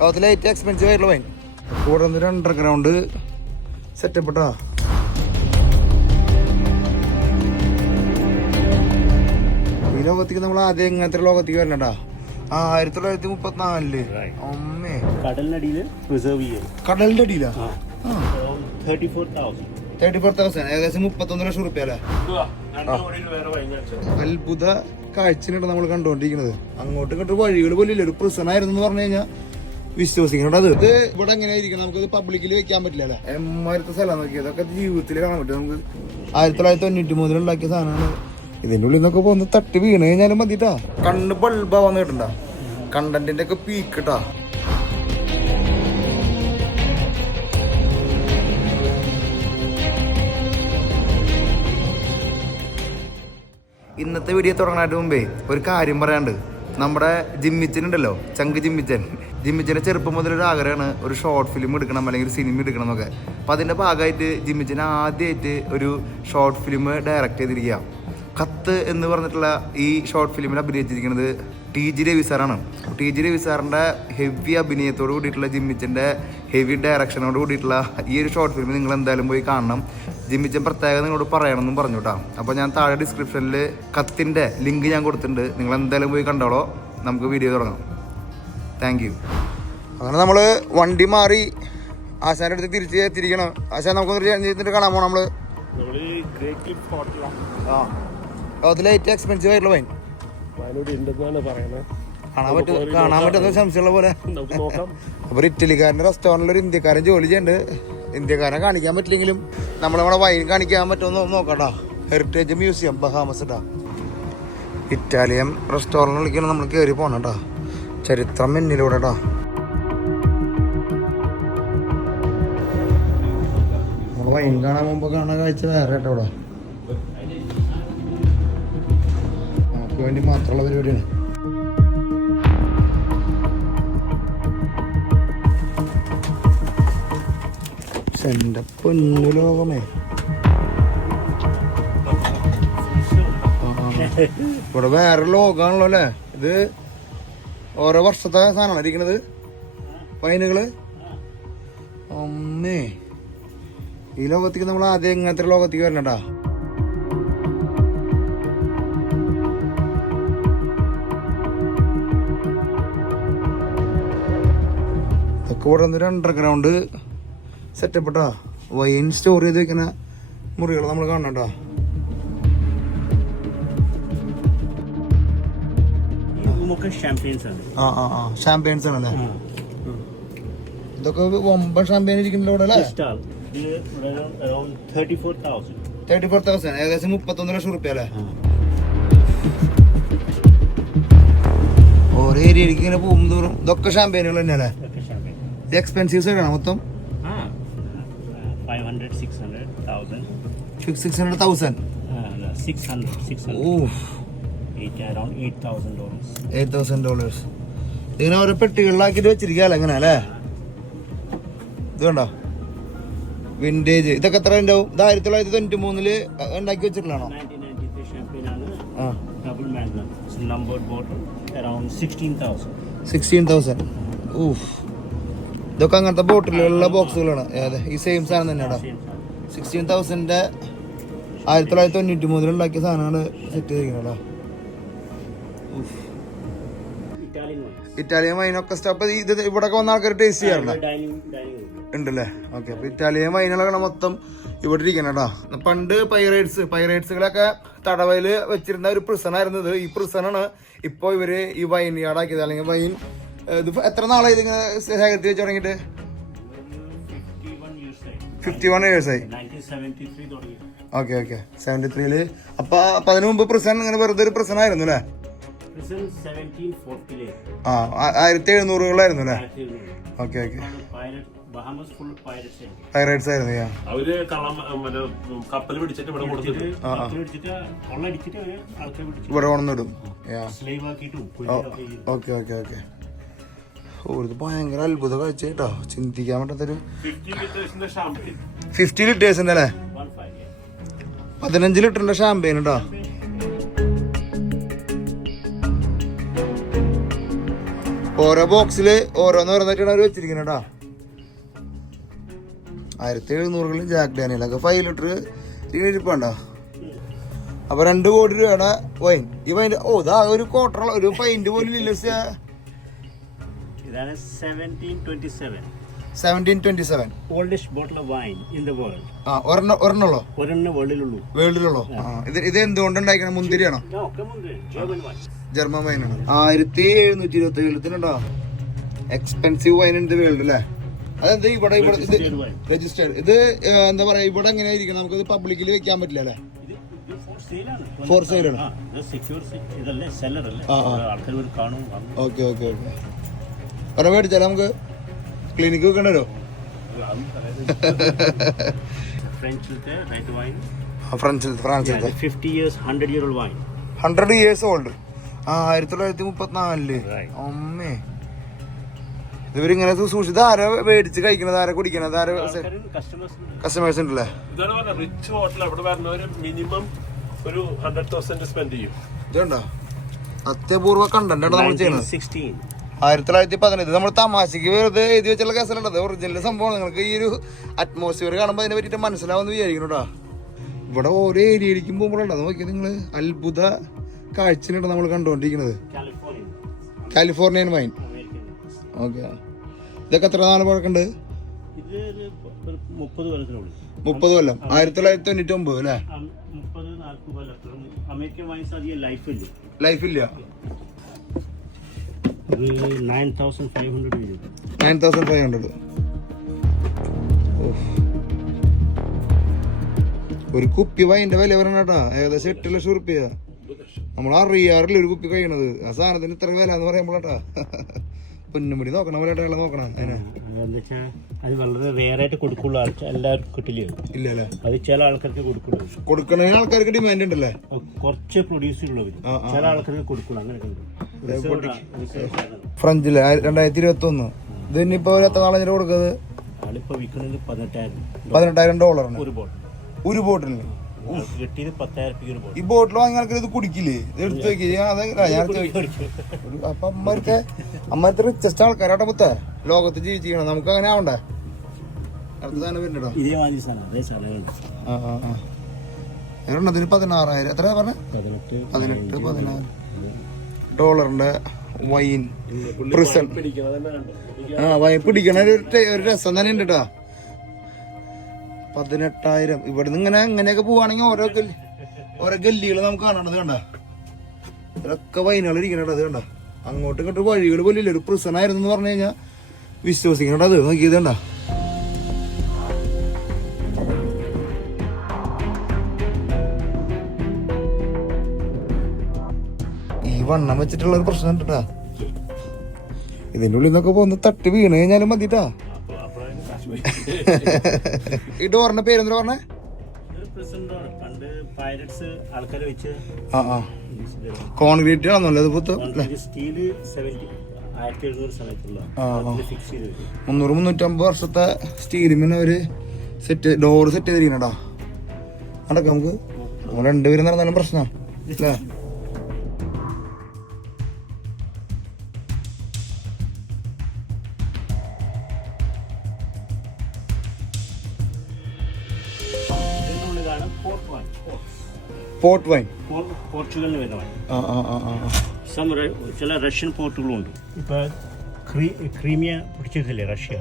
ലോകത്തിലെ ഏറ്റവും എക്സ്പെൻസീവ് ആയിട്ടുള്ള വൈൻ. കൂടെ വന്നൊരു അണ്ടർഗ്രൗണ്ട് സെറ്റപ്പ് ഇട്ടാ. ഈ ലോകത്തേക്ക് നമ്മൾ ആദ്യം എങ്ങനത്തെ ലോകത്തേക്ക് വരണണ്ടാ 1934 അമ്മേ. കടലിന്റെ അടിയിലാ 34,000 ഏകദേശം 31 ലക്ഷം റുപ്യ അല്ലേ. അത്ഭുത കാഴ്ചയാണ് നമ്മൾ കണ്ടുകൊണ്ടിരിക്കുന്നത്. അങ്ങോട്ട് ഇങ്ങോട്ട് വഴികൾ പോലും ഇല്ല. ഒരു പ്രിസണായിരുന്നു എന്ന് പറഞ്ഞു കഴിഞ്ഞാൽ വിശ്വസിക്കണം. അത് ഇത് ഇവിടെ എങ്ങനെ ഇരിക്കണം, നമുക്കത് പബ്ലിക്കിൽ വെക്കാൻ പറ്റില്ല അല്ലേ. എമ്മാരത്തെ സ്ഥലം നോക്കിയത് അതൊക്കെ ജീവിതത്തിൽ കാണാൻ പറ്റും നമുക്ക്. 1993 ഉണ്ടാക്കിയ സാധനമാണ്. ഇതിന്റെ ഉള്ളിൽ നിന്നൊക്കെ പോകുന്ന തട്ടി വീണ് കഴിഞ്ഞാലും മതിട്ടാ. കണ്ണ് ബൾബാ വന്ന് കിട്ടണ്ട. കണ്ടന്റിന്റെ ഒക്കെ പീക്കിട്ടാ. ഇന്നത്തെ വീഡിയോ തുടങ്ങാനായിട്ട് മുമ്പേ ഒരു കാര്യം പറയാണ്ട്. നമ്മുടെ ജിമ്മിച്ചൻ ഉണ്ടല്ലോ, ചങ്ക് ജിമ്മിച്ചൻ്റെ ചെറുപ്പം മുതലൊരു ആഗ്രഹമാണ് ഒരു ഷോർട്ട് ഫിലിം എടുക്കണം അല്ലെങ്കിൽ ഒരു സിനിമ എടുക്കണം എന്നൊക്കെ. അപ്പം അതിൻ്റെ ഭാഗമായിട്ട് ജിമ്മിച്ചൻ ആദ്യമായിട്ട് ഒരു ഷോർട്ട് ഫിലിം ഡയറക്റ്റ് ചെയ്തിരിക്കുക. കത്ത് എന്ന് പറഞ്ഞിട്ടുള്ള ഈ ഷോർട്ട് ഫിലിമിൽ അഭിനയിച്ചിരിക്കുന്നത് TG രവി സാറാണ്. TG രവി സാറിൻ്റെ ഹെവി അഭിനയത്തോട് കൂടിയിട്ടുള്ള ജിമ്മിച്ചൻ്റെ ഹെവി ഡയറക്ഷനോട് കൂടിയിട്ടുള്ള ഈ ഒരു ഷോർട്ട് ഫിലിം നിങ്ങൾ എന്തായാലും പോയി കാണണം. ജിമ്മിച്ചൻ പ്രത്യേകം നിങ്ങളോട് പറയണമെന്നും പറഞ്ഞു കേട്ടോ. അപ്പോൾ ഞാൻ താഴെ ഡിസ്ക്രിപ്ഷനിൽ കത്തിൻ്റെ ലിങ്ക് ഞാൻ കൊടുത്തിട്ടുണ്ട്. നിങ്ങൾ എന്തായാലും പോയി കണ്ടോളോ. നമുക്ക് വീഡിയോ തുടങ്ങാം. Thank you. അങ്ങനെ നമ്മൾ വണ്ടി മാറി ആശാൻ്റെ അടുത്ത് തിരിച്ച് എത്തിയിരിക്കണം. ആശാൻ നമുക്കൊന്ന് കാണാൻ പോകണം. നമ്മൾ ലോകത്തിലെ ഏറ്റവും എക്സ്പെൻസീവ് ആയിട്ടുള്ള വൈൻ കാണാൻ പറ്റുന്ന സംശയമുള്ള പോലെ. അപ്പോൾ ഇറ്റലിക്കാരൻ്റെ റെസ്റ്റോറൻറ്റിൽ ഒരു ഇന്ത്യക്കാരൻ ജോലി ചെയ്യുന്നുണ്ട്. ഇന്ത്യക്കാരനെ കാണിക്കാൻ പറ്റില്ലെങ്കിലും നമ്മളവിടെ വൈൻ കാണിക്കാൻ പറ്റുമെന്ന് നോക്കട്ടാ. ഹെറിറ്റേജ് മ്യൂസിയം ബഹാമസ് ഇട്ടാ. ഇറ്റാലിയൻ റെസ്റ്റോറൻറ്റ് വിളിക്കണം. നമ്മൾ കയറി പോകണം കേട്ടോ. ചരിത്രം മുന്നിലൂടെ കേട്ടോ. നമ്മൾ വൈൻ കാണാൻ മുമ്പ് കാണാൻ കാഴ്ച വേറെ കേട്ടോ. ഇവിടെ നമുക്ക് വേണ്ടി മാത്രമുള്ള പരിപാടിയാണ്. എന്റെ പൊന്നു ലോകമേ. ഇവിടെ വേറെ ലോകമാണല്ലോ അല്ലേ. ഇത് ഓരോ വർഷത്തെ സാധനമാണ് ഇരിക്കണത് വൈനുകള്. ഒന്നേ ഈ ലോകത്തേക്ക് നമ്മൾ ആദ്യം എങ്ങനത്തെ ലോകത്തേക്ക് വരണണ്ടാ. ഇതൊക്കെ ഇവിടെ വന്നൊരു അണ്ടർഗ്രൗണ്ട് സെറ്റപ്പ് ഇട്ടാ. വൈൻ സ്റ്റോർ ചെയ്ത് വെക്കുന്ന മുറികൾ നമ്മൾ കാണണട്ടോ. ഷാമ്പെയിൻസ് ആണല്ലേ. ഇതൊക്കെ വമ്പൻ ഷാമ്പെയിൻ ഇരിക്കുന്നുണ്ട് ഇവിടെ അല്ലേ. 34,000 ഏകദേശം 31 ലക്ഷം റുപ്യ അല്ലേ. ഓരോ ഏരിയയിലേക്ക് ഇങ്ങനെ പോകും തോറും ഇതൊക്കെ ഷാമ്പെയിനുകൾ തന്നെ അല്ലേ. ഇത് എക്സ്പെൻസീവ് സൈഡാണ് മൊത്തം. 600,000. $8,000. ഇങ്ങനെ ഓരോ പെട്ടികളിലാക്കിട്ട് വെച്ചിരിക്കാല്ലേ ഇങ്ങനെ അല്ലേ. ഇത് കണ്ടോ വിന്റേജ്. ഇതൊക്കെ എത്ര ഉണ്ടാവും? ഇത് 1993 ഉണ്ടാക്കി വെച്ചിട്ടുള്ളതാണോ? 16,000. ഇതൊക്കെ അങ്ങനത്തെ ബോട്ടിലുള്ള ബോക്സുകളാണ്. ഈ സെയിം സാധനം തന്നെയാണോ? 16,000 1993 ഉണ്ടാക്കിയ സാധനമാണ് സെറ്റ് ചെയ്തിരിക്കണോ. ഇറ്റാലിയൻ വൈനൊക്കെ സ്റ്റോപ്പ് ഇത് ഇവിടെ വന്ന ആൾക്കാർ ടേസ്റ്റ് ചെയ്യാറുണ്ട് ഉണ്ടല്ലേ. ഓക്കെ. അപ്പൊ ഇറ്റാലിയൻ വൈനുകളൊക്കെ മൊത്തം ഇവിടെ ഇരിക്കണം കേട്ടോ. പണ്ട് പൈറേറ്റ്സുകളൊക്കെ തടവയില് വെച്ചിരുന്ന ഒരു പ്രിസണായിരുന്നു ഇത്. ഈ പ്രിസണാണ് ഇപ്പൊ ഇവര് ഈ വൈൻ യാർഡാക്കിയത്. അല്ലെങ്കിൽ വൈൻ ഇത് എത്ര നാളായി ഇതിങ്ങനെ ശേഖരിച്ച് വെച്ച് തുടങ്ങിയിട്ട്? 51 years ആയി. ഓക്കെ 73. അപ്പൊ അതിനു മുമ്പ് പ്രിസൺ ഇങ്ങനെ വെറുതെ ഒരു പ്രിസൺ ആയിരുന്നു അല്ലേ. 1700-കളായിരുന്നു അല്ലേ. ഓക്കെ പൈറേറ്റ്സ് ആയിരുന്നു. ഇവിടെ കൊണ്ടുവന്നിടും. ഓക്കെ ഇത് ഭയങ്കര അത്ഭുത കാഴ്ച കേട്ടോ. ചിന്തിക്കാൻ പറ്റാത്തൊരു 50 ലിറ്റേഴ്സിന്റെ അല്ലേ. 15 ലിറ്ററിന്റെ ഷാമ്പെയിൻ കേട്ടോ. ഓരോ ബോക്സില് ഓരോന്നോരോന്നായിട്ടാണ് അവർ വെച്ചിരിക്കുന്നത് കേട്ടോ. 1700 ജാക്ക് ഡാനിയലൊക്കെ 5 ലിറ്റർ ഇരിപ്പുണ്ടോ. അപ്പൊ 2 കോടി രൂപയുടെ വൈൻ. ഈ വൈൻ ഇതാ ഒരു ക്വാർട്ടർ ഒരു പൈന്റ് പോലും ഇല്ല. 1727 oldest bottle of wine in the world. ഒരെണ്ണുള്ളോ? വേൾഡിലുള്ളോ? ഇത് എന്തുകൊണ്ട് ഉണ്ടായിരിക്കണം? മുന്തിരിയാണോ? No, come on, German wine. German വൈനാണ്. 1727 എക്സ്പെൻസീവ് വൈൻ ഉണ്ട് വേൾഡ് അല്ലേ? അതെന്ത് ഇവിടെ രജിസ്റ്റേർഡ്. ഇത് എന്താ പറയാ, ഇവിടെ എങ്ങനെയാ ഇരിക്കണം? നമുക്കിത് പബ്ലിക്കിൽ വെക്കാൻ പറ്റില്ല അല്ലേ? ഫോർ സെയിലാണ്. Okay okay okay. ഒരെ മേടിച്ചാലോ നമുക്ക്? ക്ലിനിക്ക് വെക്കണ്ടോ? ഫ്രാൻസിലത്തെ 100 years old. 1934. അമ്മേ, ഇവരിങ്ങനെ സൂക്ഷിച്ച് ആരാ മേടിച്ച് കഴിക്കണത്, ആരാ കുടിക്കണത്, ആരാ കസ്റ്റമേഴ്സ് ഉണ്ടല്ലേ? റിച്ച് ഹോട്ടൽ അവിടെ വരുന്നവര് മിനിമം ഒരു 100,000 സ്പെൻഡ് ചെയ്യും. ഇതുണ്ടോ അത്യപൂർവ കണ്ടന്റ് നമ്മൾ ചെയ്യുന്നത്. 1918 നമ്മൾ തമാശക്ക് വെറുതെ എഴുതി വെച്ചുള്ള കേസലുണ്ടത്. ഒറിജിനൽ സംഭവം. നിങ്ങൾക്ക് ഈ ഒരു അറ്റ്മോസ്ഫിയർ കാണുമ്പോൾ അതിനെ പറ്റിയിട്ട് മനസ്സിലാവുമെന്ന് വിചാരിക്കണോടാ. ഇവിടെ ഓരോ ഏരിയയിലേക്കും പോകുമ്പോഴല്ല നോക്കിയാൽ നിങ്ങൾ അത്ഭുത കാഴ്ചയാണ് നമ്മൾ കണ്ടുകൊണ്ടിരിക്കുന്നത്. Californian wine. ഓക്കെ. ഇതൊക്കെ എത്ര നാളെ പഴക്കമുണ്ട്? 30 കൊല്ലം. 1999 അല്ലേ? ലൈഫില്ല. 9,500. ഒരു കുപ്പി വൈൻ്റെ വില പറയണേട്ടാ ഏകദേശം 8 ലക്ഷം റുപ്യ. നമ്മൾ അറിയാറില്ല ഒരു കുപ്പി കഴിയണത്. ആ സാധനത്തിന് ഇത്ര വില എന്ന് പറയുമ്പോഴാട്ടാ പൊന്നുമുടി നോക്കണം, പോലെയായിട്ട് നോക്കണം. അത് വളരെ റെയറായിട്ട് കൊടുക്കുള്ളൂ, എല്ലാവർക്കും കിട്ടില്ല. ഇല്ല അല്ലേ? അത് ചില ആൾക്കാർക്ക് കൊടുക്കുള്ളൂ. കൊടുക്കണ ആൾക്കാർക്ക് ഡിമാൻഡ് ഉണ്ടല്ലേ? കുറച്ച് പ്രൊഡ്യൂസ് ഉള്ളവർ ചില ആൾക്കാർക്ക് കൊടുക്കുള്ളൂ. അങ്ങനെ ഫ്രഞ്ചില് 2021. ഇതിനിപ്പോ എത്ര നാളെ കൊടുക്കുന്നത്? ആളിപ്പോ വിൽക്കുന്നത് $18,000 ഒരു ബോട്ടിലിന്. കിട്ടിയത് 10,000 ഈ ബോട്ടിൽ വാങ്ങി ഇത് കുടിക്കില്ലേ? ഇത് എടുത്ത് വെക്കുക. അപ്പൊ അമ്മത്തെ റിച്ചസ്റ്റ് ആൾക്കാരാട്ടെ മുത്ത ലോകത്ത് ജീവിച്ചിരിക്കണം. നമുക്ക് അങ്ങനെ ആവണ്ടേ? അടുത്ത സാധനം വരുന്നുണ്ടോ? ഒരെണ്ണത്തിന് 16,000. എത്ര പറഞ്ഞ? 18,000 വൈൻ പ്രിസൺ. വൈൻ പിടിക്കണ ഒരു രസം തന്നെ ഉണ്ട് കേട്ടോ. 18,000. ഇവിടുന്ന് ഇങ്ങനെയൊക്കെ പോവാണെങ്കിൽ ഓരോ ഗല്ലികൾ നമുക്ക് കാണണത് കണ്ട. ഇതൊക്കെ വൈനുകൾ ഇരിക്കണത് അത് കണ്ട. അങ്ങോട്ടും ഇങ്ങോട്ട് വഴികൾ പോലും ഇല്ല. ഒരു പ്രിസൺ ആയിരുന്നു എന്ന് പറഞ്ഞു കഴിഞ്ഞാൽ വിശ്വസിക്കണത്. അത് നോക്കിയത് കണ്ട. ഈ വണ്ണം വെച്ചിട്ടുള്ള ഒരു പ്രശ്നം ഉണ്ട് കേട്ടാ. ഇതിന്റെ ഉള്ളിൽ നിന്നൊക്കെ പോന്ന് തട്ടി വീണ് കഴിഞ്ഞാലും മതിട്ടാ. ഈ ഡോറിന്റെ പേരെന്താ പറഞ്ഞേ? കോൺക്രീറ്റ് ആണല്ലോ ഇത്? 300-350 വർഷത്തെ സ്റ്റീലിന് ഒരു സെറ്റ് ഡോർ സെറ്റ് ചെയ്തിരിക്കണടാ. നടക്കാം നമുക്ക്. നമ്മൾ രണ്ടുപേരും നടന്നാലും പ്രശ്നം അല്ലേ? Port wine. പോർച്ചുഗലിന് വരുന്ന വൈൻ. ചില റഷ്യൻ പോർട്ടുകളുണ്ട്. ഇപ്പൊ ക്രീമിയ പിടിച്ചിട്ടില്ലേ റഷ്യ,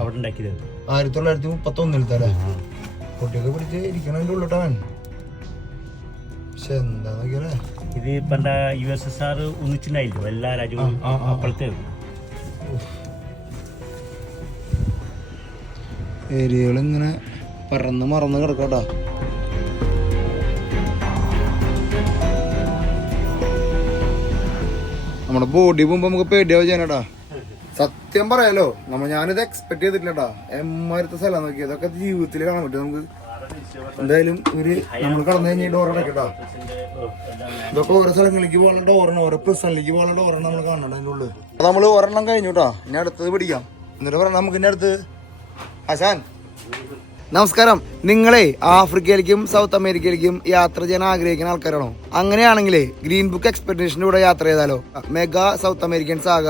അവിടെ ഉണ്ടാക്കിയത് 1931 കുട്ടിയൊക്കെ പിടിച്ച് ഇരിക്കണതിന്റെ ഉള്ളിട്ടാൻ. പക്ഷെ എന്താ നോക്കിയാലേ, ഇത് പണ്ട USSR ഒന്നിച്ചിട്ടുണ്ടായില്ലോ എല്ലാ രാജ്യവും. അപ്പോഴത്തെ ഏരിയകൾ ഇങ്ങനെ പറന്ന് മറന്ന് കിടക്കട്ടാ. നമ്മുടെ ബോഡി പോകുമ്പോ നമുക്ക് പേടിയാവും ചെയ്യാനട്ടാ. സത്യം പറയാലോ, ഞാനിത് എക്സ്പെക്ട് ചെയ്തിട്ടില്ലട്ടാ. എമ്മാരത്തെ സ്ഥലം നോക്കി അതൊക്കെ ജീവിതത്തിൽ കാണാൻ പറ്റും നമുക്ക്. എന്തായാലും നമ്മൾ കടന്നു കഴിഞ്ഞാൽ ഡോർ അടക്കട്ടാ. ഇതൊക്കെ ഓരോ സ്ഥലങ്ങളിലേക്ക് പോകാനുള്ള ഡോറാണ്, ഓരോ പ്രസനിലേക്ക് പോകാനുള്ള ഡോറാണ് നമ്മൾ കാണണം അതിൻ്റെ ഉള്ളിൽ. നമ്മൾ ഒരെണ്ണം കഴിഞ്ഞു കേട്ടോ. ഇനി അടുത്തത് പിടിക്കാം. എന്നിട്ട് പറഞ്ഞാൽ നമുക്ക് ഇനി അടുത്ത് ഹസാൻ. നമസ്കാരം. നിങ്ങളെ ആഫ്രിക്കയിലേക്കും സൗത്ത് അമേരിക്കയിലേക്കും യാത്ര ചെയ്യാൻ ആഗ്രഹിക്കുന്ന ആൾക്കാരാണോ? അങ്ങനെയാണെങ്കിലേ ഗ്രീൻ ബുക്ക് എക്സ്പെഡിഷൻ്റെ കൂടെ യാത്ര ചെയ്താലോ. മെഗാ സൗത്ത് അമേരിക്കൻ സാഗ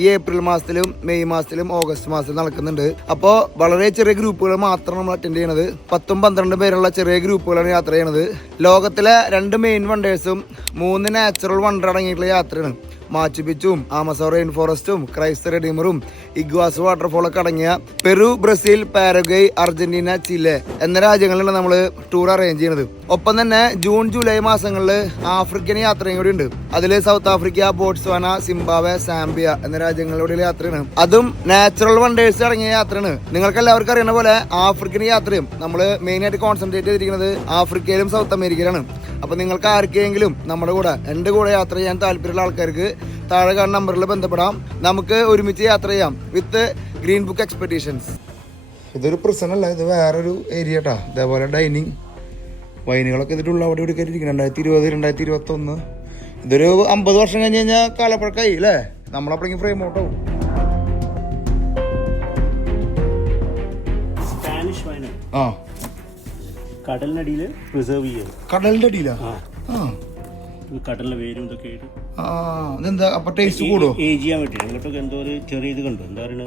ഈ ഏപ്രിൽ മാസത്തിലും മെയ് മാസത്തിലും ഓഗസ്റ്റ് മാസത്തിലും നടക്കുന്നുണ്ട്. അപ്പോൾ വളരെ ചെറിയ ഗ്രൂപ്പുകൾ മാത്രം നമ്മൾ അറ്റൻഡ് ചെയ്യണത്. 10-12 പേരുള്ള ചെറിയ ഗ്രൂപ്പുകളാണ് യാത്ര ചെയ്യണത്. ലോകത്തിലെ 2 മെയിൻ വണ്ടേഴ്സും 3 നാച്ചുറൽ വണ്ടർ അടങ്ങിയിട്ടുള്ള യാത്രയാണ്. മാച്ചു പിച്ചും ആമസോൺ റെയിൻ ഫോറസ്റ്റും ക്രൈസ്റ്റ് റെഡീമറും ഇഗ്വാസ് വാട്ടർഫോളൊക്കെ അടങ്ങിയ പെറു, ബ്രസീൽ, പാരഗ്വേ, അർജന്റീന, ചിലെ എന്ന രാജ്യങ്ങളിലാണ് നമ്മൾ ടൂർ അറേഞ്ച് ചെയ്യുന്നത്. ഒപ്പം തന്നെ ജൂൺ ജൂലൈ മാസങ്ങളിൽ ആഫ്രിക്കൻ യാത്രയും കൂടി ഉണ്ട്. അതിൽ south Africa, Botswana, Zimbabwe, Zambia എന്ന രാജ്യങ്ങളിലൂടെയുള്ള യാത്രയാണ്. അതും നാച്ചുറൽ വണ്ടേഴ്സ് അടങ്ങിയ യാത്രയാണ്. നിങ്ങൾക്ക് എല്ലാവർക്കും അറിയുന്ന പോലെ ആഫ്രിക്കൻ യാത്രയും നമ്മൾ മെയിനായിട്ട് കോൺസെൻട്രേറ്റ് ചെയ്തിരിക്കുന്നത് ആഫ്രിക്കയിലും സൗത്ത് അമേരിക്കയിലാണ്. അപ്പോൾ നിങ്ങൾക്ക് ആർക്കെങ്കിലും നമ്മുടെ കൂടെ എൻ്റെ കൂടെ യാത്ര ചെയ്യാൻ താല്പര്യമുള്ള ആൾക്കാർക്ക് താഴെ കാണുന്ന നമ്പറിൽ ബന്ധപ്പെടാം. നമുക്ക് ഒരുമിച്ച് യാത്ര ചെയ്യാം വിത്ത് ഗ്രീൻ ബുക്ക് എക്സ്പെഡീഷൻസ്. ഇതൊരു പ്രശ്നമല്ല, ഇത് വേറൊരു ഏരിയ കേട്ടോ. ഇതേപോലെ ഡൈനിങ് വൈനുകളൊക്കെ ഇതിലുള്ള അവിടെ ഇവിടെ കയറ്റിയിരിക്കണം. 2020, 2021. ഇതൊരു 50 വർഷം കഴിഞ്ഞ് കഴിഞ്ഞാൽ കാലപ്പഴക്കായി അല്ലേ? നമ്മളപ്പോഴേക്കും ഫ്രെയിം ഔട്ടോ. സ്പാനിഷ് വൈൻ ആ, കടലിനടിയിൽ പ്രിസർവ് ചെയ്യുന്നത്. കടലിന്റെ അടിയിലാ? കടലിലെ വേരും ഇതൊക്കെ ഇതെന്താ അപ്പൊ ടേസ്റ്റ് കൂടുമോ? ഏജ് ചെയ്യാൻ പറ്റും. അങ്ങോട്ടൊക്കെ എന്തോ ഒരു ചെറിയ ഇത് കണ്ടു, എന്താ പറയുക,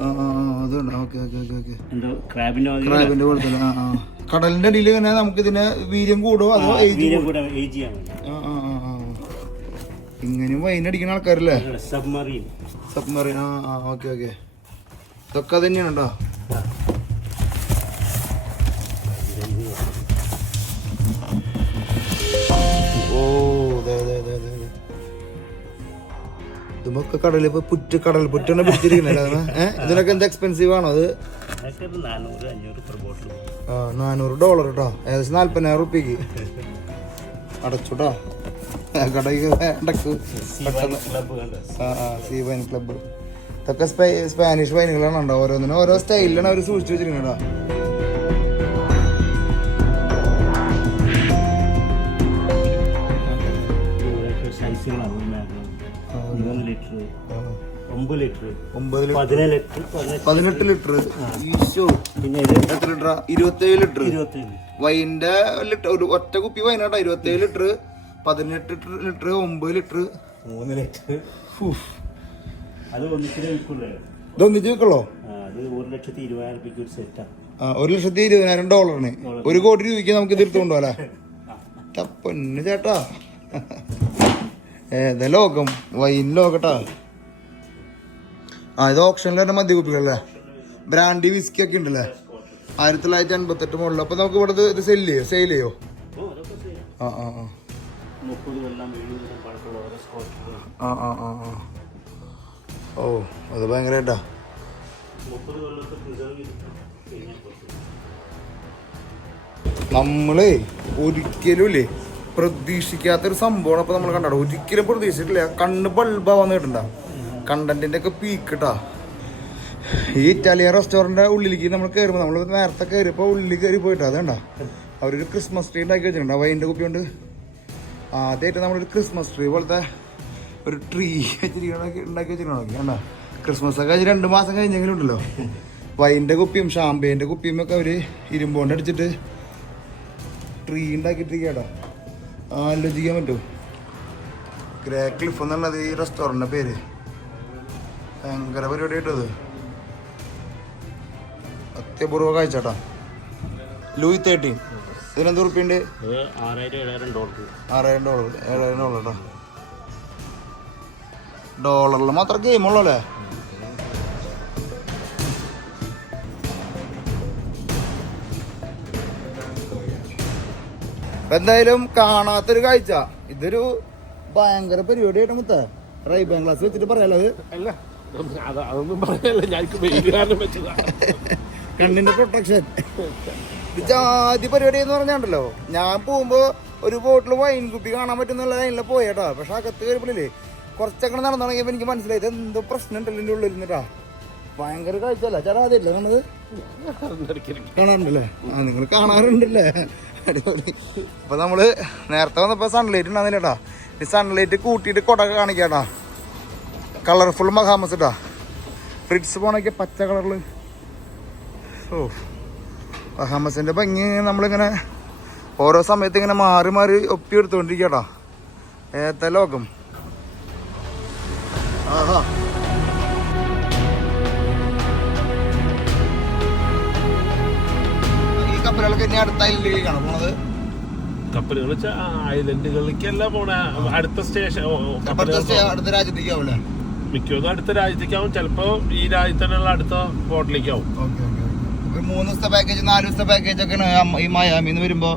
എന്തോ ക്രാബിന്റെ പോലെ. കടലിന്റെ അടിയിൽ ഇങ്ങനെ നമുക്ക് ഇതിന് വീര്യം കൂടുമോ അതോ വീര്യം കൂടെ ഏജ് ചെയ്യാൻ പറ്റും. ഇങ്ങനെയും വൈൻ അടിക്കുന്ന ആൾക്കാരല്ലേ? സബ്മറീൻ. ഓക്കെ. ഇതൊക്കെ തന്നെയാണ് കേട്ടോ. ഇതൊക്കെ കടലിൽ ഇപ്പൊ കടൽ പുറ്റാണ് പിടിച്ചിരിക്കുന്നത്. ഇതിനൊക്കെ എന്താ എക്സ്പെൻസീവ് ആണോ അത്? $400 കേട്ടോ, ഏകദേശം 40,000 റുപ്യക്ക് അടച്ചുട്ടാ കടയ്ക്ക്. See wine club. ഇതൊക്കെ സ്പാനിഷ് വൈനുകളാണ് ഉണ്ടോ. ഓരോന്നിനും ഓരോ സ്റ്റൈലിലാണ് അവർ സൂക്ഷിച്ചു വെച്ചിരിക്കണോ. പിന്നെ 27 ലിറ്റർ വൈൻ്റെ ഒരു ഒറ്റ കുപ്പി വൈനാട്ടോ. 27 ലിറ്റർ, 18 ലിറ്റർ, 9 ലിറ്റർ, 3 ലിറ്റർ. അത് ഒന്നിച്ചിട്ട് വിൽക്കുള്ളൂ. ഇതൊന്നിച്ച് വിൽക്കുള്ളോ? അത് 1,20,000 ഒരു സെറ്റാണ്. $1,20,000 1 കോടി രൂപയ്ക്ക് നമുക്ക് ഇത് എടുത്തുകൊണ്ടോ അല്ലേ? പൊന്നു ചേട്ടാ, ഏതാ ലോകം, വൈൻ ലോകട്ടാ. ഇത് ഓപ്ഷനിൽ തന്നെ മദ്യകുപ്പികളല്ലേ? ബ്രാൻഡി വിസ്കി ഒക്കെ ഉണ്ടല്ലേ? 1958 മോഡൽ. അപ്പൊ നമുക്ക് ഇവിടെ ഇത് സെയിൽ ചെയ്യോ? ഓ, അത് ഭയങ്കരമായിട്ടാ. നമ്മള് ഒരിക്കലും ഇല്ലേ പ്രതീക്ഷിക്കാത്തൊരു സംഭവമാണ് അപ്പൊ നമ്മൾ കണ്ടോ. ഒരിക്കലും പ്രതീക്ഷിച്ചിട്ടില്ല. കണ്ണ് ബൾബാവാന്ന് കേട്ടിട്ടുണ്ട. കണ്ടന്റിന്റെ ഒക്കെ പീക്കിട്ടാ. ഈ ഇറ്റാലിയൻ റെസ്റ്റോറൻറ്റിന്റെ ഉള്ളിലേക്ക് നമ്മൾ കയറുമ്പോൾ, നമ്മൾ നേരത്തെ കയറിയപ്പോൾ ഉള്ളിൽ കയറി പോയിട്ടാ. അതുകൊണ്ടാ അവരൊരു ക്രിസ്മസ് ട്രീ ഉണ്ടാക്കി വെച്ചിട്ടുണ്ട്. വൈൻ്റെ കുപ്പി കൊണ്ട് ആദ്യമായിട്ട് നമ്മളൊരു ക്രിസ്മസ് ട്രീ പോലത്തെ ഒരു ട്രീ ഉണ്ടാക്കി വെച്ചിട്ടുണ്ടോ. വേണ്ട, ക്രിസ്മസ് ഒക്കെ 2 മാസം കഴിഞ്ഞെങ്കിലും ഉണ്ടല്ലോ. വൈൻ്റെ കുപ്പിയും ഷാമ്പേൻ്റെ കുപ്പിയും ഒക്കെ അവർ ഇരുമ്പോണ്ട് അടിച്ചിട്ട് ട്രീ ഉണ്ടാക്കിയിട്ടിരിക്കട്ടോ. ആലോചിക്കാൻ പറ്റുമോ? ഗ്രേ ക്ലിഫ് എന്നുള്ളത് ഈ റെസ്റ്റോറൻറ്റിൻ്റെ പേര്. ഭയങ്കര പരിപാടി ആയിട്ടത്. അത്യപൂർവ കാഴ്ചട്ടാ. ലൂയി 13 ഇതിനെന്ത് റുപ്യുണ്ട്? $6,000 കേട്ടോ. ഡോളറിൽ മാത്രം ഗെയിമുള്ളൂ അല്ലേ? എന്തായാലും കാണാത്തൊരു കാഴ്ച. ഇതൊരു ഭയങ്കര പരിപാടിയായിട്ട് മുത്ത റൈബാൻ ഗ്ലാസ് വെച്ചിട്ട് പറയാലോ. അത് അതൊന്നും പറയല്ല, ഞാൻ കണ്ണിന്റെ പ്രൊട്ടക്ഷൻ. ഇത് ജാതി പരിപാടി എന്ന് പറഞ്ഞാണ്ടല്ലോ. ഞാൻ പോകുമ്പോ ഒരു ബോട്ടിൽ വൈൻ കുപ്പി കാണാൻ പറ്റുന്നുള്ള ലൈനിൽ പോയേട്ടാ. പക്ഷെ അകത്ത് കയറിയപ്പോഴേ കുറച്ചൊക്കെ നടന്നുണ്ടെങ്കിൽ എനിക്ക് മനസ്സിലായി ഇത് എന്തോ പ്രശ്നം ഉണ്ടല്ലോ എൻ്റെ ഉള്ളിൽ ഇരുന്നിട്ടാ. ഭയങ്കര കാഴ്ചല്ല ചേട്ടാ. ആദ്യമല്ലേ നമ്മളത് കാണാറുണ്ടല്ലേ? നിങ്ങൾ കാണാറുണ്ടല്ലേ? അടിപൊളി. അപ്പൊ നമ്മള് നേരത്തെ വന്നപ്പോ സൺലൈറ്റ് ഉണ്ടാകുന്നില്ലേട്ടാ. ഈ സൺലൈറ്റ് കൂട്ടിയിട്ട് കൊടൊക്കെ കാണിക്കാട്ടാ. കളർഫുൾ മഹാമസ് ഇട്ടാ. ഫ്രിഡ്സ് പോണൊക്കെ പച്ച കളറിൽ. ഓ, മഹാമസിന്റെ ഭംഗി നമ്മളിങ്ങനെ ഓരോ സമയത്ത് ഇങ്ങനെ മാറി മാറി ഒപ്പിയെടുത്തോണ്ടിരിക്കട്ടാ. ഏത്ത ലോകം. ആഹാ, കപ്പലുകളൊക്കെ ഇനി അടുത്ത ഐലൻഡിലേക്കാണ് പോണത്. കപ്പലുകൾ ഐലൻഡുകളിലേക്കല്ല പോണേ, അടുത്ത സ്റ്റേഷൻ അടുത്ത രാജ്യത്തേക്കാവൂലേ? മിക്കതും അടുത്ത രാജ്യത്തേക്കാവും, ചിലപ്പോ ഈ രാജ്യത്ത് തന്നെയുള്ള അടുത്ത പോർട്ടിലേക്കാവും. ഒരു 3 ദിവസത്തെ പാക്കേജ് 4 ദിവസത്തെ പാക്കേജ് ഒക്കെയാണ് ഈ മയാമിന്ന് വരുമ്പോ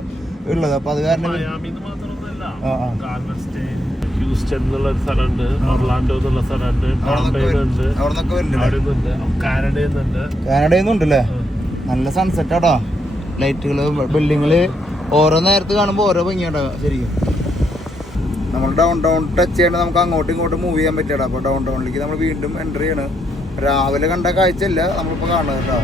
ഉള്ളത്. അപ്പൊ അത് കാരണം മയാമിന്ന് മാത്രമൊന്നുമല്ല, കാർവസ്റ്റേ, ഹ്യൂസ്റ്റൺ എന്നുള്ള ഒരു സ്ഥലമുണ്ട്, ഒർലാൻഡോ എന്നുള്ള സ്ഥലമുണ്ട്, ടാമ്പയിലുണ്ട്, കാനഡയിൽ നിന്നുണ്ടല്ലേ. നല്ല സൺസെറ്റ് ആട്ടോ, ലൈറ്റുകള്, ബിൽഡിങ്ങള് ഓരോ നേരത്ത് കാണുമ്പോ ഓരോ ഭംഗിയാട്ടോ ശരിക്കും. നമ്മൾ ഡൗൺ ടൗൺ ടച്ച് ചെയ്യേണ്ട നമുക്ക് അങ്ങോട്ടും ഇങ്ങോട്ടും മൂവ് ചെയ്യാൻ പറ്റില്ല. അപ്പോൾ ഡൗൺ ടൗണിലേക്ക് നമ്മൾ വീണ്ടും എൻ്റർ ചെയ്യാണ്. രാവിലെ കണ്ട കാഴ്ചയല്ല നമ്മളിപ്പോൾ കാണുന്നത് കേട്ടോ.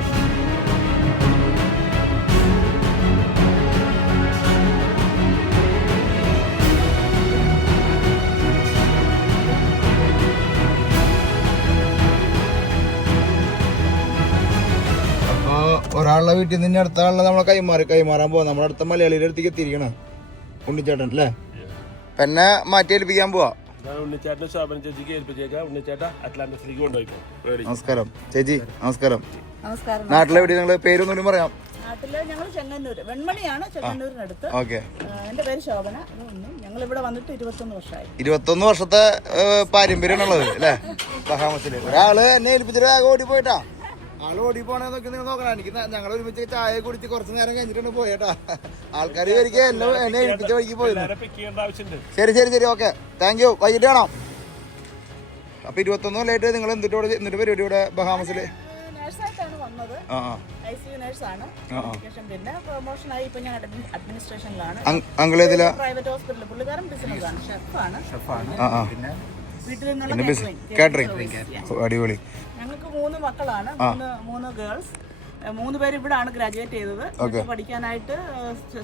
അപ്പോൾ ഒരാളുടെ വീട്ടിൽ നിന്ന് അടുത്ത ആളെ നമ്മളെ കൈമാറാൻ പോവാം. നമ്മുടെ അടുത്ത മലയാളിയുടെ അടുത്തേക്ക് എത്തിയിരിക്കണം ഉണ്ണിച്ചേട്ടൻ അല്ലേ. പിന്നെ മാറ്റി ഏൽപ്പിക്കാൻ പോവാ. നമസ്കാരം ചേച്ചി. നമസ്കാരം. നാട്ടിലെവിടെ നിങ്ങള് പേരൊന്നും പറയാം? നാട്ടില് ഞങ്ങൾ ചെങ്ങന്നൂര്, വെൺമണിയാണ് ചെങ്ങന്നൂരിനടുത്ത്. ഓക്കെ. എന്റെ പേര് ശോഭന. ഞങ്ങൾ ഇവിടെ വന്നിട്ട് 21 വർഷമായി. 21 വർഷത്തെ പാരമ്പര്യമാണുള്ളത് അല്ലേ ബഹാമസില്. ഒരാള് എന്നെ ഏൽപ്പിച്ചിട്ട് വേഗം ഓടി പോയിട്ടാ. ആള് ഓടി പോണേ നോക്കി നിങ്ങൾ നോക്കണം. എനിക്ക് ഞങ്ങൾ ഒരുമിച്ച് ചായ കുടിച്ച് കുറച്ച് നേരം കഴിഞ്ഞിട്ടാണ് പോയേട്ടാ. ആൾക്കാർ വരിക എന്നെ ഏൽപ്പിച്ച വഴിക്ക് പോയിരുന്നു. ശരി ഓക്കെ, താങ്ക് യു. വൈകിട്ട് കാണാം. അപ്പൊ 21 കൊല്ലമായിട്ട് നിങ്ങൾ എന്നിട്ട് പരിപാടി ഇവിടെ ബഹാമസില്? നേഴ്സായിട്ടാണ് വന്നത്. ICU നേഴ്സാണ്. പിന്നെ പ്രൊമോഷനായി ഇപ്പൊ ഞാൻ അഡ്മിനിസ്ട്രേഷനിലാണ്. പ്രൈവറ്റ് ഹോസ്പിറ്റലിൽ. പുള്ളിക്കാരൻ ബിസിനസ്സാണ്, ഷെഫാണ്. വീട്ടിൽ നിന്നുള്ള കാറ്ററിംഗ്. അടിപൊളി. ഞങ്ങൾക്ക് 3 മക്കളാണ്, 3 ഗേൾസ്. 3 പേര് ഇവിടാണ് ഗ്രാജുവേറ്റ് ചെയ്തത്. പഠിക്കാനായിട്ട്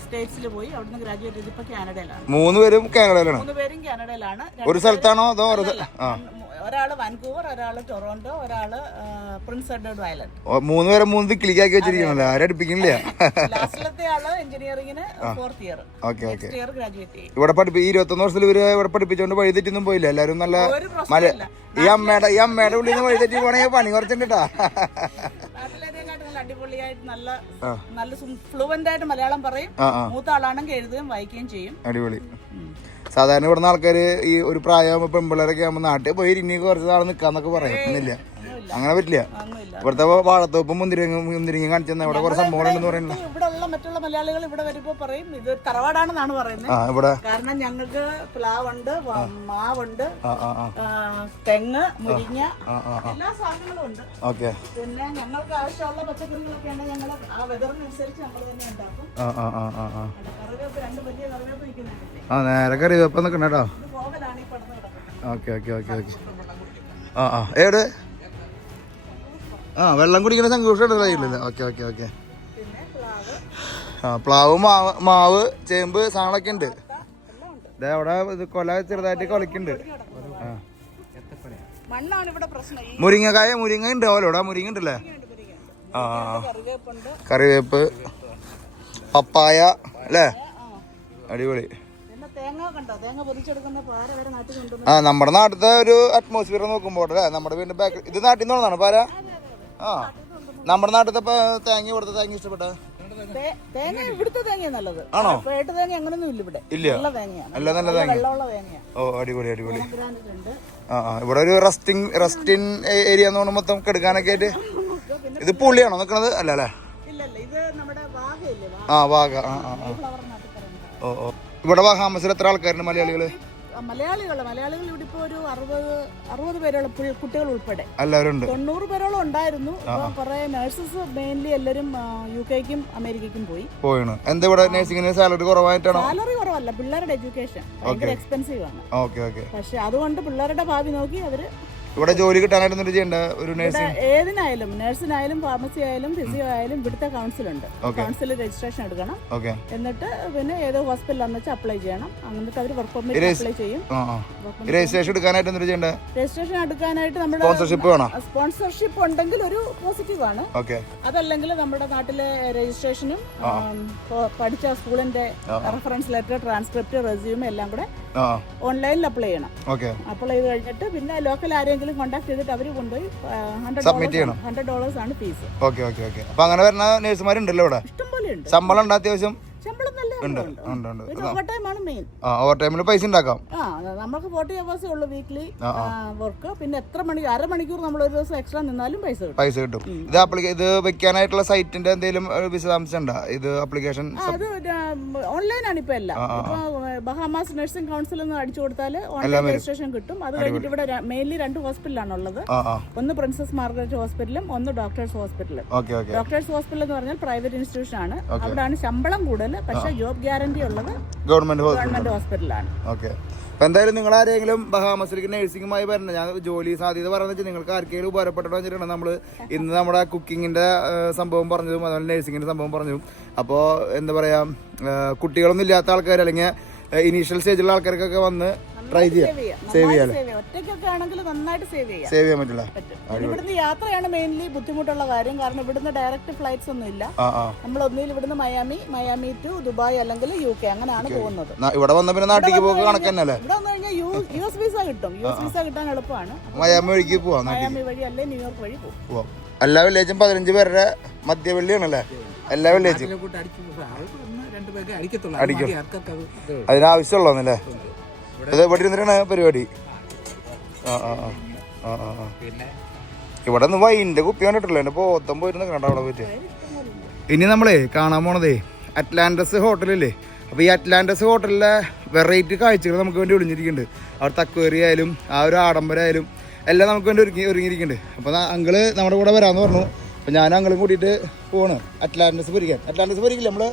സ്റ്റേറ്റ്സിൽ പോയി, അവിടുന്ന് ഗ്രാജുവേറ്റ് ചെയ്ത് ഇപ്പൊ കാനഡയിലാണ്. 3 പേരും കാനഡയിലാണ്. 3 പേരും കാനഡയിലാണ്. ഒരു സ്ഥലത്താണോ അതോ? ഒരാള് വാൻകൂവർ, ഒരാള് ടൊറോണ്ടോ, ഒരാള് പ്രിൻസ് എഡ്വേർഡ് ഐലൻഡ്. 3 പേരെ 3 ദിക്കിലേക്കാക്കി വെച്ചിരിക്കണല്ലോ, ആരും അടുപ്പിക്കുന്നില്ല. ലാസ്റ്റിലത്തെ ആള് എഞ്ചിനീയറിംഗിന് 4th year. Next year graduate ചെയ്യും. ഇവിടെ 21 വർഷത്തിൽ ഇവര് ഇവിടെ പഠിപ്പിച്ചോണ്ട് വഴി തെറ്റൊന്നും പോയില്ല. എല്ലാരും നല്ല ഈ അമ്മയുടെ ഉള്ളിൽ നിന്ന് വഴി തെറ്റി പോണെങ്കിൽ പണി കുറച്ചിട്ടാ. അടിപൊളിയായിട്ട് നല്ല ഫ്ലുവന്റ് ആയിട്ട് മലയാളം പറയും. മൂത്ത ആളാണെങ്കിൽ എഴുതുകയും വായിക്കുകയും ചെയ്യും. അടിപൊളി. സാധാരണ ഇവിടുന്ന് ആൾക്കാര് ഈ ഒരു പ്രായമാകുമ്പോ പെൺപിള്ളേരൊക്കെ ആകുമ്പോ നാട്ടിൽ പോയി ഇനി കുറച്ച് നാൾ നിക്കാന്നൊക്കെ പറയുന്നില്ല. അങ്ങനെ പറ്റില്ല. ഇവിടുത്തെ വാഴത്തോപ്പും മുന്തിരിങ്ങ കാണിച്ചെന്നാ ഇവിടെ കുറെ സംഭവങ്ങളുണ്ടെന്ന് പറയുന്നത്. ഇവിടെ ഉള്ള മറ്റുള്ള മലയാളികൾ ഇവിടെ വരുമ്പോ പറയും ഇത് തറവാടാണെന്നാണ് പറയുന്നത്. കാരണം ഞങ്ങൾക്ക് പ്ലാവുണ്ട്, മാവുണ്ട്, തെങ്ങ്, മുരിങ്ങ, എല്ലാ സാധനങ്ങളും ഉണ്ട്. പിന്നെ ഞങ്ങൾക്ക് ആവശ്യമുള്ള പച്ചക്കറികളൊക്കെ ഉണ്ട്. ഞങ്ങൾ ആ വെതറിനനുസരിച്ച് ഞങ്ങൾ തന്നെ ഉണ്ടാക്കും. കറിവേപ്പ് 2 വലിയ കറിവേപ്പ് നിൽക്കുന്നുണ്ട്. നേരെ കറിവേപ്പ് നിൽക്കണേട്ടോ. പോകലാണ് ഈ പടന്ന് കിടക്കുന്നത്. ഓക്കെ. ഏട് വെള്ളം കുടിക്കുന്ന സന്തോഷമില്ല. ഓക്കെ. പ്ലാവ്, മാവ്, ചേമ്പ് സാധനങ്ങളൊക്കെ ഉണ്ട്. അവിടെ കൊല ചെറുതായിട്ട് കൊലക്കുണ്ട്. മുരിങ്ങ ഉണ്ടാവല്ലോ ഇവിടെ. മുരിങ്ങ ഉണ്ടല്ലേ? കറിവേപ്പ്, പപ്പായ അല്ലേ? അടിപൊളി. നമ്മുടെ നാട്ടിലത്തെ ഒരു അറ്റ്മോസ്ഫിയർ നോക്കുമ്പോ അല്ലേ, നമ്മുടെ വീടിന്റെ ബാക്ക് ഇത് നാട്ടിൽ നിന്നുള്ളതാണ് പാര. നമ്മുടെ നാട്ടിലത്തെ തേങ്ങ ഇവിടുത്തെ തേങ്ങ ഇഷ്ടപ്പെട്ട തേങ്ങ ഇവിടുത്തെ തേങ്ങ നല്ലത്. ആണോ? പേട്ട് തേങ്ങ അങ്ങനൊന്നും ഇല്ല ഇവിടെ. ഇല്ല, നല്ല തേങ്ങയാണ്. നല്ല തേങ്ങ. വെള്ളമുള്ള തേങ്ങയാണ്. ഓ അടിപൊളി. ഇവിടെ ഒരു റെസ്റ്റിൻ ഏരിയ എന്ന് പറഞ്ഞാൽ മൊത്തം കെടുക്കാനൊക്കെ ആയിട്ട്. ഇത് പുള്ളിയാണോ നിക്കണത്? അല്ല അല്ലേ? ഇത് നമ്മുടെ വാഗയില്ലേ? വാഗ. ഓ. ഇവിടെ ബഹാമസിൽ എത്ര ആൾക്കാരുണ്ട് മലയാളികള്? മലയാളികൾ ഇവിടെ ഇപ്പൊ ഒരു 60 പേരോളം കുട്ടികൾ ഉൾപ്പെടെ എല്ലാവരും ഉണ്ട്. 90 പേരോളം ഉണ്ടായിരുന്നു. കുറെ നഴ്സസ് മെയിൻലി എല്ലാരും UK-ക്കും അമേരിക്കയ്ക്കും പോയിണ്. എന്താ ഇവിടെ നഴ്സിംഗിന് സാലറി കുറവായിട്ടാണോ? സാലറി കുറവല്ല, പിള്ളേരുടെ എഡ്യൂക്കേഷൻ ഭയങ്കര എക്സ്പെൻസീവ് ആണ്. പക്ഷെ അതുകൊണ്ട് പിള്ളേരുടെ ഭാവി നോക്കി അവര് ഇവിടെ ജോലി കിട്ടാനായിട്ട് ചെയ്യേണ്ട ഒരു ഏതിനായാലും നഴ്സിനായാലും ഫാർമസി ആയാലും ഫിസിയോ ആയാലും ഇവിടുത്തെ കൗൺസിലുണ്ട്. കൗൺസിൽ രജിസ്ട്രേഷൻ എടുക്കണം. എന്നിട്ട് പിന്നെ ഏതോ ഹോസ്പിറ്റലാണെന്ന് വെച്ചാൽ അപ്ലൈ ചെയ്യണം. എന്നിട്ട് അവർ വർക്ക് പെർമിറ്റ് അപ്ലൈ ചെയ്യും. രജിസ്ട്രേഷൻ എടുക്കാനായിട്ട് രജിസ്ട്രേഷൻ എടുക്കാനായിട്ട് നമ്മുടെ സ്പോൺസർഷിപ്പ് ഉണ്ടെങ്കിൽ ഒരു പോസിറ്റീവ് ആണ്. അതല്ലെങ്കിൽ നമ്മുടെ നാട്ടിലെ രജിസ്ട്രേഷനും പഠിച്ച സ്കൂളിന്റെ റെഫറൻസ് ലെറ്റർ, ട്രാൻസ്ക്രിപ്റ്റ്, റെസ്യൂം എല്ലാം കൂടെ ഓൺലൈനിൽ അപ്ലൈ ചെയ്യണം. അപ്ലൈ ചെയ്ത് കഴിഞ്ഞിട്ട് പിന്നെ ലോക്കൽ ആരെങ്കിലും കോൺടാക്ട് ചെയ്തിട്ട് അവര് കൊണ്ടുപോയി $100 ആണ് ഫീസ്. അങ്ങനെ വരുന്ന നഴ്സുമാരുണ്ടല്ലോ ഇവിടെ? ഇഷ്ടംപോലെ ഉണ്ട്. ശമ്പളം ഉണ്ട് അത്യാവശ്യം? ശമ്പളം നല്ല ഉണ്ട്. ഓവർ ടൈം ആണ് മെയിൻ. ഓവർ ടൈമിൽ പൈസ ഉണ്ടാക്കാം. നമുക്ക് 40 hours ഉള്ളു വീക്ക്ലി വർക്ക്. പിന്നെ എത്ര മണിക്കൂർ, അരമണിക്കൂർ നമ്മൾ ഒരു ദിവസം എക്സ്ട്രാ നിന്നാലും പൈസ കിട്ടും. ഇത് വെക്കാനായിട്ടുള്ള സൈറ്റിന്റെ എന്തെങ്കിലും വിശദാംശം ഉണ്ടോ? ഇത് ആപ്ലിക്കേഷൻ അത് ഓൺലൈനാണ് ഇപ്പൊ എല്ലാം. ബഹാമാസ് നഴ്സിംഗ് കൗൺസിൽ എന്ന് അടിച്ചു കൊടുത്താൽ ഓൺലൈൻ രജിസ്ട്രേഷൻ കിട്ടും. അത് കഴിഞ്ഞിട്ട് ഇവിടെ മെയിൻലി 2 ഹോസ്പിറ്റലാണ് ഉള്ളത്. ഒന്ന് പ്രിൻസസ് മാർഗരറ്റ് ഹോസ്പിറ്റലും ഒന്ന് ഡോക്ടേഴ്സ് ഹോസ്പിറ്റലും. ഡോക്ടേഴ്സ് ഹോസ്പിറ്റൽ എന്ന് പറഞ്ഞാൽ പ്രൈവറ്റ് ഇൻസ്റ്റിറ്റ്യൂഷൻ ആണ്. അവിടെയാണ് ശമ്പളം കൂടുതൽ, പക്ഷേ ജോബ് ഗ്യാരണ്ടി ഉള്ളത് ഗവൺമെന്റ് ഹോസ്പിറ്റലാണ്. ഓക്കെ. അപ്പൊ എന്തായാലും നിങ്ങൾ ആരെങ്കിലും ബഹാമസിലേക്ക് നഴ്സിംഗുമായി വരണം. ഞാൻ ജോലി സാധ്യത പറയുന്നത് വെച്ചാൽ നിങ്ങൾക്ക് ആർക്കെങ്കിലും ഉപകാരപ്പെട്ടോ വെച്ചിട്ടാണ് നമ്മൾ ഇന്ന് നമ്മുടെ കുക്കിങ്ങിന്റെ സംഭവം പറഞ്ഞതും അതുപോലെ നഴ്സിംഗിന്റെ സംഭവം പറഞ്ഞതും. അപ്പോൾ എന്താ പറയാ, കുട്ടികളൊന്നും ഇല്ലാത്ത ആൾക്കാർ അല്ലെങ്കിൽ ഇനീഷ്യൽ സ്റ്റേജിലുള്ള ആൾക്കാർക്കൊക്കെ വന്ന് ട്രൈ ചെയ്യാം, സേവ് ചെയ്യാം. ഒറ്റയ്ക്കൊക്കെ ആണെങ്കിൽ നന്നായിട്ട് സേവ് ചെയ്യാൻ പറ്റില്ല. ഇവിടുന്ന് യാത്രയാണ് മെയിൻലി ബുദ്ധിമുട്ടുള്ള കാര്യം. കാരണം ഇവിടുന്ന് ഡയറക്റ്റ് ഫ്ലൈറ്റ്സ് ഒന്നും ഇല്ല. നമ്മൾ ഒന്നിൽ ഇവിടുന്ന് മയാമി ടു ദുബായ് അല്ലെങ്കിൽ UK അങ്ങനെയാണ് പോകുന്നത്. ഇവിടെ വന്ന പിന്നെ നാട്ടിലേക്ക് പോക്ക് കണക്കന്നല്ലേ? ഇവിടെ വന്നു കഴിഞ്ഞാൽ US വിസ കിട്ടും. US വിസ കിട്ടാൻ എളുപ്പമാണ്. മയാമി വഴിക്ക് പോവാം, മയാമി വഴി അല്ലെ ന്യൂയോർക്ക് വഴി പോവാം. എല്ലാ വില്ലേജും 15 പേരുടെ മധ്യവള്ളിയാണല്ലേ എല്ലാ വില്ലേജും? അടിക്കും. അതിനാവശ്യമുള്ളതല്ലേ? ഇത് ഇവിടെ ഇരുന്നിട്ടാണ് പരിപാടി. ഇവിടെ നിന്ന് വൈൻ്റെ കുപ്പി കണ്ടിട്ടില്ല, എന്നെ പോത്തം പോയിരുന്ന കണ്ട അവിടെ പറ്റിയ. ഇനി നമ്മളെ കാണാൻ പോണതേ അറ്റ്ലാന്റസ് ഹോട്ടലില്ലേ. അപ്പോൾ ഈ അറ്റ്ലാന്റസ് ഹോട്ടലിലെ വെറൈറ്റി കാഴ്ചകൾ നമുക്ക് വേണ്ടി ഒളിഞ്ഞിരിക്കുന്നുണ്ട്. അവിടെ തക്കുവേറി ആയാലും ആ ഒരു ആഡംബരമായാലും എല്ലാം നമുക്ക് വേണ്ടി ഒരുങ്ങിയിരിക്കുന്നുണ്ട്. അപ്പോൾ അങ്കിള് നമ്മുടെ കൂടെ വരാമെന്ന് പറഞ്ഞു. അപ്പോൾ ഞാൻ അങ്ങളും കൂട്ടിയിട്ട് പോവാണ് അറ്റ്ലാന്റസ് പൊരിക്കാൻ. അറ്റ്ലാന്റസ് പൊരിക്കില്ല നമ്മള്?